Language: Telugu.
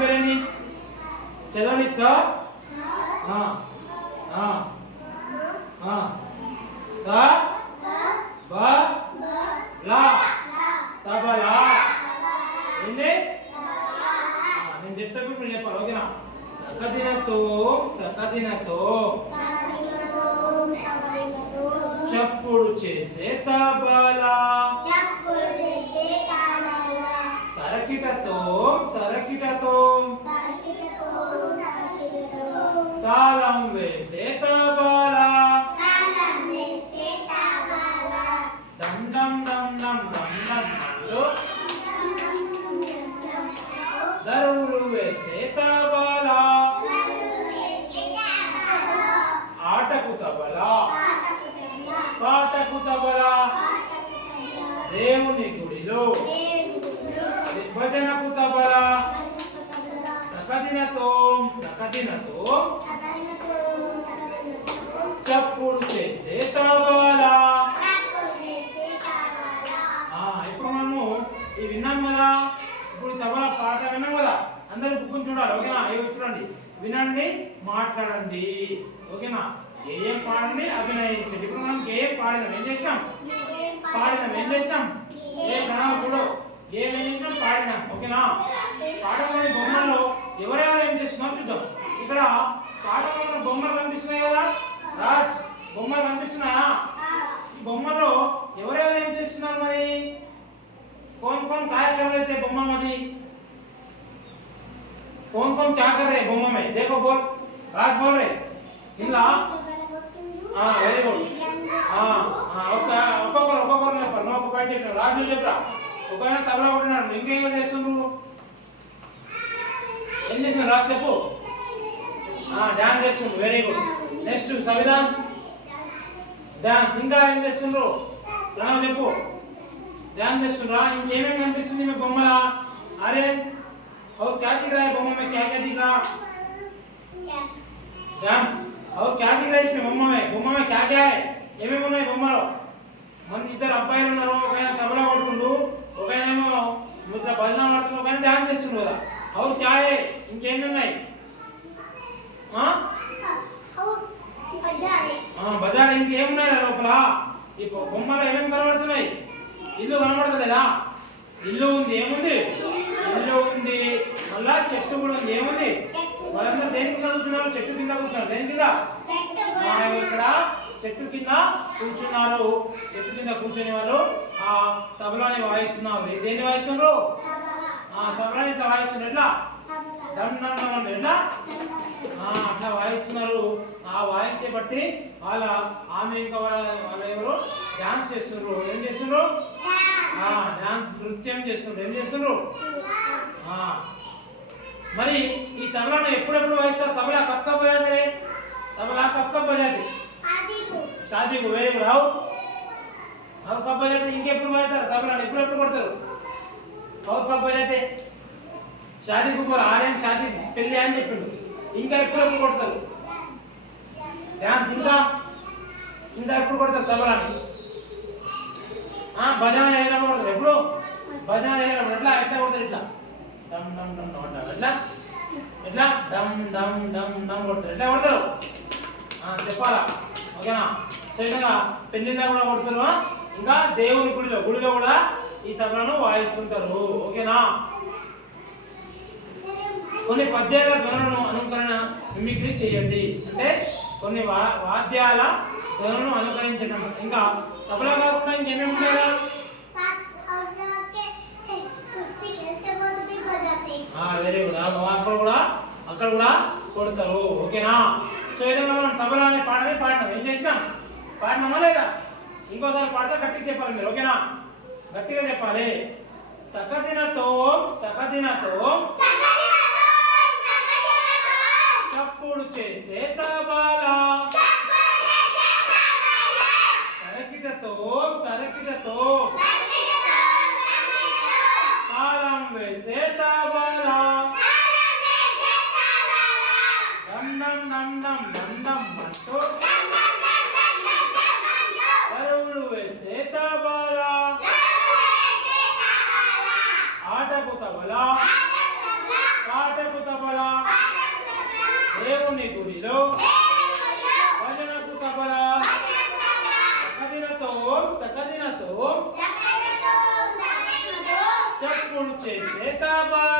పేరేంది? ఆ, ఆ, ఆ. త బ లా. తబలా ఆ, నేను చెప్తాను మీరు చెప్పాలి ఓకేనా? తకదినతో తకదినతో. చప్పుడు చేసే తబలా. డం డం వేసే ఆటకు తబలా. పాటకు దేవుని గుడిలో. దేవుడు భజనకు తబలా. పలుకుతల తకదినతో సదనతో తనతో చప్పుడు చేసే తబలా చప్పుడు చేసే తావాల ఆ, ఇప్పుడు మనము ఇది విన్నాం కదా ఇప్పుడు ఈ తబలా పాట విన్నాం కదా ఉండాలి ఓకేనా? ఏ చూడండి. వినండి మాట్లాడండి. ఓకేనా? ఏ ఏ పాటని అభినయించండి. ఇప్పుడు మనం ఏ పాడినాం? ఏం చేసాం పాడినాం. ఏం చేసాం ఏ చూడు. ఏం చేసినాం పాడినాం. ఓకేనా? పాడమని బొమ్మలో ఎవరెవరు ఏం చేస్తున్నాం చూద్దాం. ఇక్కడ పాడమని బొమ్మలు కనిపిస్తున్నాయి కదా? రాజ్ బొమ్మలు కనిపిస్తున్నాయా? ఈ బొమ్మలో ఎవరెవరు ఏం చేస్తున్నారు మరి? కొన్ని కొన్ని కార్యక్రమాలు అయితే బొమ్మ మరి? कौन कौन क्या कर रहे हैं बोमा में देखो बोल राज बोल रहे ఇలా ఆ వెరీ గుడ్ ఆ ఆ ఒక ఒక్కొక్కరు ఒక్కొక్కరు చెప్పారు నువ్వు ఒక్కొక్క చెప్పిన రాజు చెప్పరా ఒక ఆయన తబలా కొట్టినాడు ఇంకేం చేస్తుండ్రు ఏం చేసిన రాజు చెప్పు ఆ డాన్స్ చేస్తుండ్రు very good next Samvidhan dance ఇంకా ఏం చేస్తుండ్రు ప్రణవ్ చెప్పు ध्यान से सुन रहा ఇంకేమేమి కనిపిస్తుంది మీ బొమ్మల అరే और क्या दिख रहा है मम्मा में? क्या क्या दिख रहा? డాన్స్ और क्या दिख रहा है इसमें मम्मा में? मम्मा में क्या क्या है? ఏమేమి ఉన్నాయి బొమ్మలో? మన ఇద్దరు అబ్బాయిలు ఉన్నారు. ఒక ఆయన తబలా పడుతుండు ఒక ఆయన ఏమో ఇట్లా భజన పడుతుండు ఒక ఆయన డాన్స్ చేస్తుండు కదా. అవును క్యాయే ఇంకేమి ఉన్నాయి? బజార్. ఇంకేమున్నాయి లోపల? ఈ బొమ్మలో ఏమేమి కనబడుతున్నాయి? ఇల్లు కనబడతలేదా? ఇల్లు ఉంది ఏముంది? ఇల్లు ఉంది. మళ్ళా చెట్టు కూడా ఉంది. ఏముంది? వాళ్ళందరూ దేని కింద కూర్చున్నారు? చెట్టు కింద కూర్చున్నారు. దేని కింద? ఇక్కడ చెట్టు కింద కూర్చున్నారు. చెట్టు కింద కూర్చునే వాళ్ళు ఆ తబలాని వాయిస్తున్నారు. దేన్ని వాయిస్తున్నారు? ఆ తబలాని ఇట్లా వాయిస్తున్నారు. ఎట్లా? డమ్ ఎట్లా? ఆ, అట్లా వాయిస్తున్నారు. ఆ వాయించే బట్టి వాళ్ళ ఆమె ఇంకా వాళ్ళ ఎవరు? డాన్స్ చేస్తున్నారు. ఏం చేస్తున్నారు? ఆ డాన్స్ నృత్యం చేస్తున్నారు. ఏం చేస్తున్నారు? మరి ఈ తబలాను ఎప్పుడెప్పుడు వాయిస్తారు తబలా కప్ కప్ బజాతే తబలా కప్ కప్ బజాతే షాదీకు వేరే రావు और कब बजाते ఇంకెప్పుడు వాయిస్తారు తబలాను ఎప్పుడెప్పుడు కొడతారు और कब बजाते షాదీకి ऊपर आ रहे हैं शादी పెళ్లి అని చెప్పిండు ఇంకా ఎప్పుడెప్పుడు కొడతారు డాన్స్ ఇంకా ఇంకా ఎప్పుడు కొడతారు తబలాని ఆ భజన చేసినప్పుడు డమ్ డమ్ డమ్ కొడతారు. ఎట్లా? ఎట్లా? డమ్ డమ్ డమ్ డమ్ కొడతారు. ఎట్లా కొడతారు? చెప్పాలా? ఓకేనా? సో విధంగా పెళ్ళిళ్ళ కూడా కొడతారు ఇంకా దేవుని గుడిలో గుడిలో కూడా ఈ తబలను వాయిస్తుంటారు. ఓకేనా? కొన్ని పద్యాల ధ్వనులను అనుకరణ మిమిక్రీ చేయండి. అంటే కొన్ని వా వాద్యాల ధ్వనులను అనుకరించడం ఇంకా తబలా కాకుండా ఇంకేమేమి ఉంటాయా వెరీ గుడ్ అక్కడ కూడా అక్కడ కూడా కొడతారు. ఓకేనా? సో ఏదైనా మనం తబలా అనే పాటని పాడినాం. ఏం చేసినాం? పాడినామా లేదా? ఇంకోసారి పాడితే గట్టిగా చెప్పాలి మీరు ఓకేనా? గట్టిగా చెప్పాలి. తకదినతో తకదినతో భజనలో భజనకు తబల తకదినతో తకదినతో చప్పుడు చేసే తబల